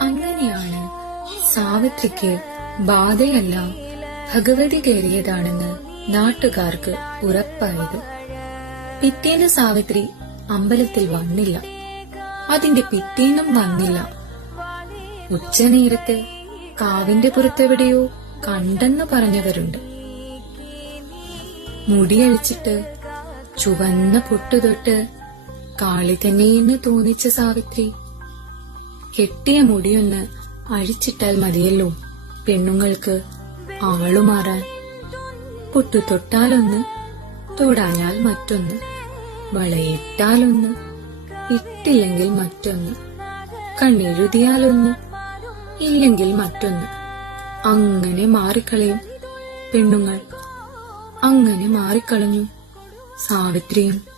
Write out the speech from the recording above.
അങ്ങനെയാണ് സാവിത്രിക്ക് ബാധയല്ല ഭഗവതി കയറിയതാണെന്ന് നാട്ടുകാർക്ക് ഉറപ്പായത്. പിറ്റേന്ന് സാവിത്രി അമ്പലത്തിൽ വന്നില്ല. അതിന്റെ പിറ്റേന്നും വന്നില്ല. ഉച്ചനേരത്ത് കാവിന്റെ പുറത്തെവിടെയോ കണ്ടെന്ന് പറഞ്ഞവരുണ്ട്. മുടിയഴിച്ചിട്ട് ചുവന്ന പൊട്ടുതൊട്ട് കാളി തന്നെയെന്ന് തോന്നിച്ച സാവിത്രി. കെട്ടിയ മുടിയൊന്ന് അഴിച്ചിട്ടാൽ മതിയല്ലോ പെണ്ണുങ്ങൾക്ക് ആളുമാറാൻ പൊട്ടു തൊട്ടാലൊന്ന് തൊടാഞ്ഞാൽ മറ്റൊന്ന് വളയിട്ടാലൊന്ന് ഇട്ടില്ലെങ്കിൽ മറ്റൊന്ന് കണ്ണെഴുതിയാലൊന്ന് ഇല്ലെങ്കിൽ മറ്റൊന്ന്. അങ്ങനെ മാറിക്കളയും പെണ്ണുങ്ങൾ. അങ്ങനെ മാറിക്കളഞ്ഞു സാവിത്രിയും.